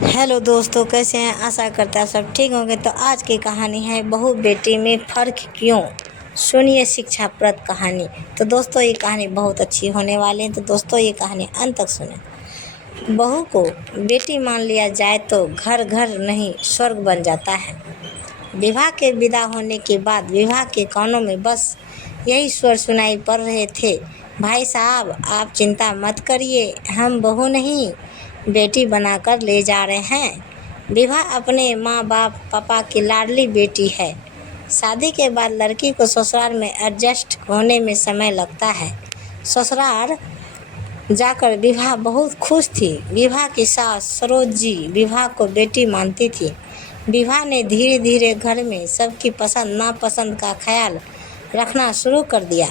Hello दोस्तों, कैसे हैं? आशा करता है सब ठीक होंगे। तो आज की कहानी है बहू बेटी में फ़र्क क्यों। सुनिए शिक्षाप्रद कहानी। तो दोस्तों ये कहानी बहुत अच्छी होने वाली है, तो दोस्तों ये कहानी अंत तक सुने। बहू को बेटी मान लिया जाए तो घर घर नहीं स्वर्ग बन जाता है। विवाह के विदा होने के बाद विवाह के कानों में बस यही स्वर सुनाई पड़ रहे थे, भाई साहब आप चिंता मत करिए, हम बहू नहीं बेटी बनाकर ले जा रहे हैं। विवाह अपने माँ बाप पापा की लाडली बेटी है। शादी के बाद लड़की को ससुराल में एडजस्ट होने में समय लगता है। ससुराल जाकर विवाह बहुत खुश थी। विवाह की सास सरोज जी विवाह को बेटी मानती थी। विवाह ने धीरे धीरे घर में सबकी पसंद नापसंद का ख्याल रखना शुरू कर दिया।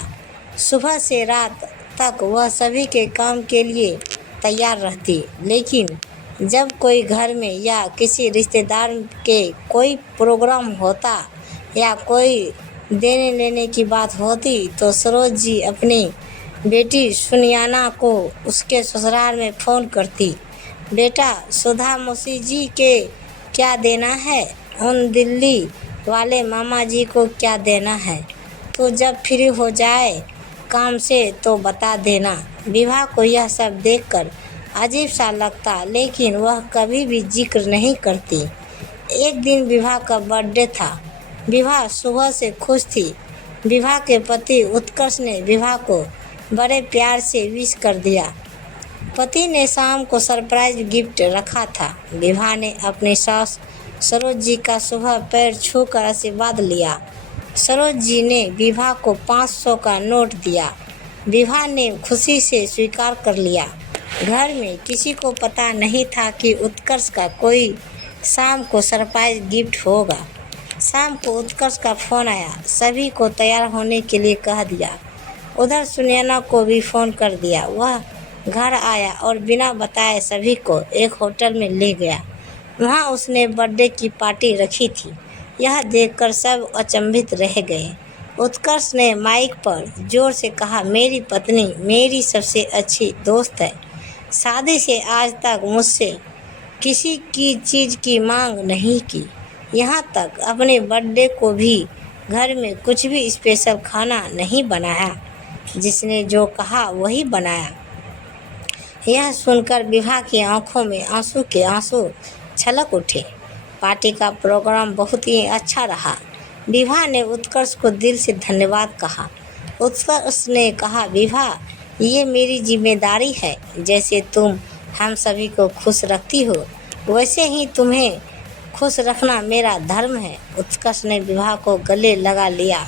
सुबह से रात तक वह सभी के काम के लिए तैयार रहती, लेकिन जब कोई घर में या किसी रिश्तेदार के कोई प्रोग्राम होता या कोई देने लेने की बात होती तो सरोज जी अपनी बेटी सुनियाना को उसके ससुराल में फ़ोन करती। बेटा सुधा मौसी जी के क्या देना है, उन दिल्ली वाले मामा जी को क्या देना है, तो जब फ्री हो जाए काम से तो बता देना। विवाह को यह सब देखकर अजीब सा लगता, लेकिन वह कभी भी जिक्र नहीं करती। एक दिन विवाह का बर्थडे था। विवाह सुबह से खुश थी। विवाह के पति उत्कर्ष ने विवाह को बड़े प्यार से विश कर दिया। पति ने शाम को सरप्राइज गिफ्ट रखा था। विवाह ने अपनी सास सरोज जी का सुबह पैर छूकर आशीर्वाद लिया। सरोज जी ने विवाह को 500 का नोट दिया। विवाह ने खुशी से स्वीकार कर लिया। घर में किसी को पता नहीं था कि उत्कर्ष का कोई शाम को सरप्राइज गिफ्ट होगा। शाम को उत्कर्ष का फ़ोन आया। सभी को तैयार होने के लिए कह दिया। उधर सुनैना को भी फ़ोन कर दिया। वह घर आया और बिना बताए सभी को एक होटल में ले गया। वहाँ उसने बर्थडे की पार्टी रखी थी। यह देखकर सब अचंभित रह गए। उत्कर्ष ने माइक पर जोर से कहा, मेरी पत्नी मेरी सबसे अच्छी दोस्त है। शादी से आज तक मुझसे किसी की चीज़ की मांग नहीं की, यहाँ तक अपने बर्थडे को भी घर में कुछ भी स्पेशल खाना नहीं बनाया। जिसने जो कहा वही बनाया। यह सुनकर विवाह की आंखों में आंसू के आंसू छलक उठे। पार्टी का प्रोग्राम बहुत ही अच्छा रहा। विवाह ने उत्कर्ष को दिल से धन्यवाद कहा। उत्कर्ष ने कहा, विवाह ये मेरी जिम्मेदारी है। जैसे तुम हम सभी को खुश रखती हो, वैसे ही तुम्हें खुश रखना मेरा धर्म है। उत्कर्ष ने विवाह को गले लगा लिया।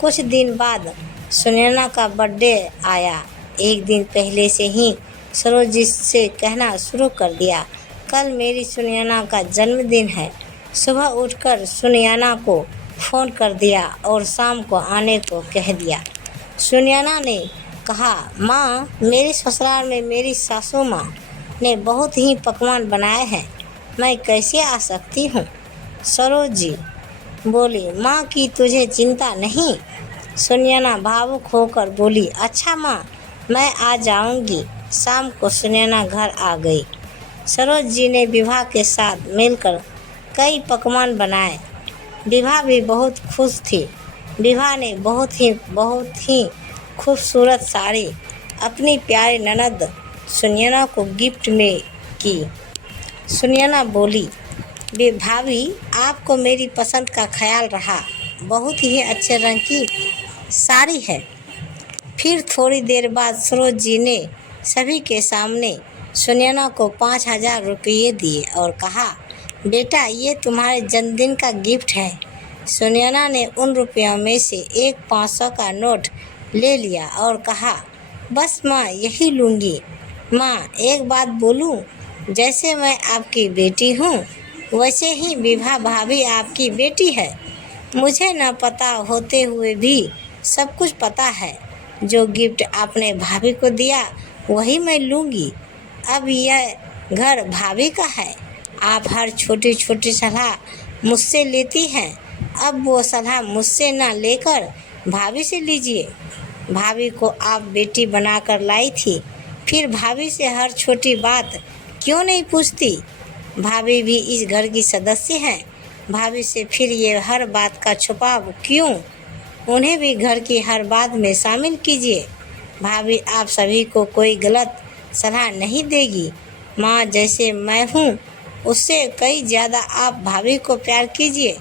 कुछ दिन बाद सुनैना का बर्थडे आया। एक दिन पहले से ही सरोज जी से कहना शुरू कर दिया, कल मेरी सुनैना का जन्मदिन है। सुबह उठकर सुनैना को फ़ोन कर दिया और शाम को आने को कह दिया। सुनैना ने कहा, माँ मेरे ससुराल में मेरी सासू माँ ने बहुत ही पकवान बनाए हैं, मैं कैसे आ सकती हूँ। सरोज जी बोली, माँ की तुझे चिंता नहीं। सुनैना भावुक होकर बोली, अच्छा माँ मैं आ जाऊँगी। शाम को सुनैना घर आ गई। सरोज जी ने विवाह के साथ मिलकर कई पकवान बनाए। विवाह भी बहुत खुश थी। विवाह ने बहुत ही खूबसूरत साड़ी अपनी प्यारी ननद सुनैना को गिफ्ट में की। सुनैना बोली, भाभी आपको मेरी पसंद का ख्याल रहा, बहुत ही अच्छे रंग की साड़ी है। फिर थोड़ी देर बाद सरोज जी ने सभी के सामने सुनैना को 5,000 रुपये दिए और कहा, बेटा ये तुम्हारे जन्मदिन का गिफ्ट है। सुनैना ने उन रुपयों में से एक 500 का नोट ले लिया और कहा, बस माँ यही लूँगी। माँ एक बात बोलूँ, जैसे मैं आपकी बेटी हूँ वैसे ही विभा भाभी आपकी बेटी है। मुझे न पता होते हुए भी सब कुछ पता है। जो गिफ्ट आपने भाभी को दिया वही मैं लूँगी। अब यह घर भाभी का है। आप हर छोटी छोटी सलाह मुझसे लेती हैं, अब वो सलाह मुझसे ना लेकर भाभी से लीजिए। भाभी को आप बेटी बनाकर लाई थी, फिर भाभी से हर छोटी बात क्यों नहीं पूछती। भाभी भी इस घर की सदस्य हैं। भाभी से फिर ये हर बात का छुपाव क्यों? उन्हें भी घर की हर बात में शामिल कीजिए। भाभी आप सभी को कोई गलत सलाह नहीं देगी। माँ जैसे मैं हूँ उससे कई ज़्यादा आप भाभी को प्यार कीजिए।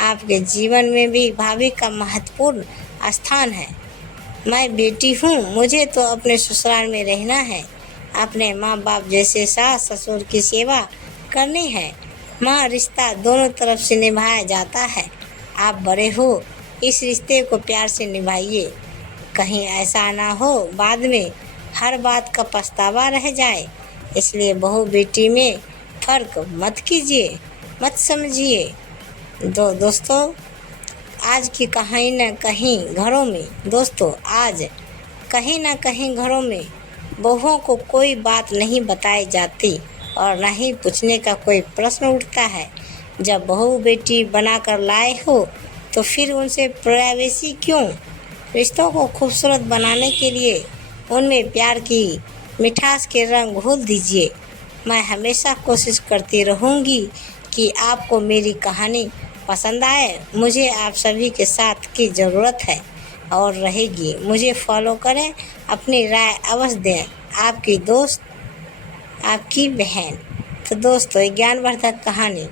आपके जीवन में भी भाभी का महत्वपूर्ण स्थान है। मैं बेटी हूँ, मुझे तो अपने ससुराल में रहना है। अपने माँ बाप जैसे सास ससुर की सेवा करनी है। माँ रिश्ता दोनों तरफ से निभाया जाता है। आप बड़े हो, इस रिश्ते को प्यार से निभाइए। कहीं ऐसा ना हो बाद में हर बात का पछतावा रह जाए। इसलिए बहू बेटी में फ़र्क मत कीजिए, मत समझिए। दोस्तों आज की कहीं न कहीं घरों में आज कहीं न कहीं घरों में बहुओं को कोई बात नहीं बताई जाती और न ही पूछने का कोई प्रश्न उठता है। जब बहू बेटी बनाकर लाए हो तो फिर उनसे प्राइवेसी क्यों? रिश्तों को खूबसूरत बनाने के लिए उनमें प्यार की मिठास के रंग घोल दीजिए। मैं हमेशा कोशिश करती रहूँगी कि आपको मेरी कहानी पसंद आए। मुझे आप सभी के साथ की ज़रूरत है और रहेगी। मुझे फॉलो करें, अपनी राय अवश्य दें। आपकी दोस्त, आपकी बहन। तो दोस्तों ज्ञानवर्धक कहानी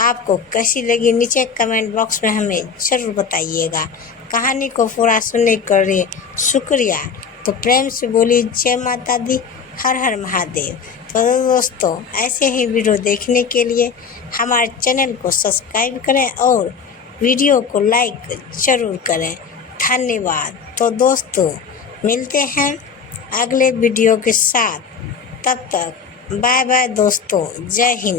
आपको कैसी लगी नीचे कमेंट बॉक्स में हमें ज़रूर बताइएगा। कहानी को पूरा सुनने के लिए शुक्रिया। तो प्रेम से बोली जय माता दी, हर हर महादेव। तो दोस्तों ऐसे ही वीडियो देखने के लिए हमारे चैनल को सब्सक्राइब करें और वीडियो को लाइक ज़रूर करें। धन्यवाद। तो दोस्तों मिलते हैं अगले वीडियो के साथ। तब तक बाय बाय दोस्तों, जय हिंद।